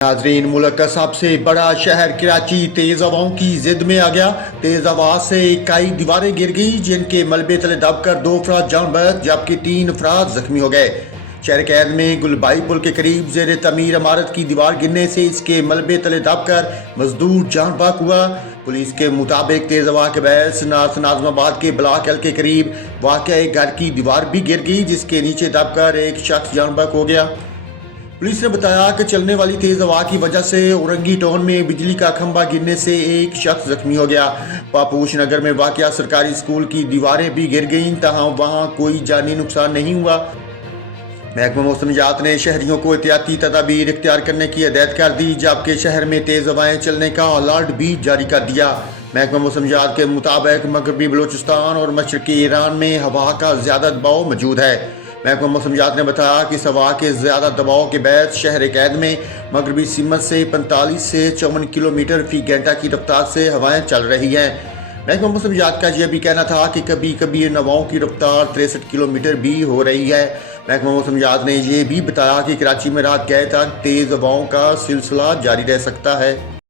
नाजरीन, मुल्क का सबसे बड़ा शहर कराची तेज हवाओं की जिद में आ गया। तेज हवा से कई दीवारें गिर गई, जिनके मलबे तले दबकर 2 अफराद जान बच जबकि 3 अफराद जख्मी हो गए। शहर कैद में गुलबाई पुल के करीब जेर तमीर इमारत की दीवार गिरने से इसके मलबे तले दबकर मजदूर जान बाक हुआ। पुलिस के मुताबिक तेज हवा के बायस नाज़िमाबाद के ब्लॉक एल के करीब वाक़या एक घर की दीवार भी गिर गई, जिसके नीचे दबकर एक शख्स जान बाक हो गया। पुलिस ने बताया कि चलने वाली तेज हवा की वजह से औरंगी टाउन में बिजली का खंभा गिरने से एक शख्स जख्मी हो गया। पापूश नगर में वाक़या सरकारी स्कूल की दीवारें भी गिर गईं, तहां वहां कोई जानी नुकसान नहीं हुआ। महकमा मौसमियात ने शहरियों को एहतियाती तदाबीर इख्तियार करने की हिदायत कर दी, जबकि शहर में तेज हवाएं चलने का अलर्ट भी जारी कर दिया। महकमा मौसमियात के मुताबिक मगरबी बलूचिस्तान और मशरकी ईरान में हवा का ज़्यादा दबाव मौजूद है। महकमा मौसमियात ने बताया कि हवा के ज़्यादा दबाव के बाद शहर कैद में मगरबी सीमत से 45 से 54 किलोमीटर फी घंटा की रफ्तार से हवाएं चल रही हैं। महकमा मौसमियात का यह भी कहना था कि कभी कभी इन हवाओं की रफ्तार 63 किलोमीटर भी हो रही है। महकमा मौसमियात ने यह भी बताया कि कराची में रात गए तक तेज़ हवाओं का सिलसिला जारी रह सकता है।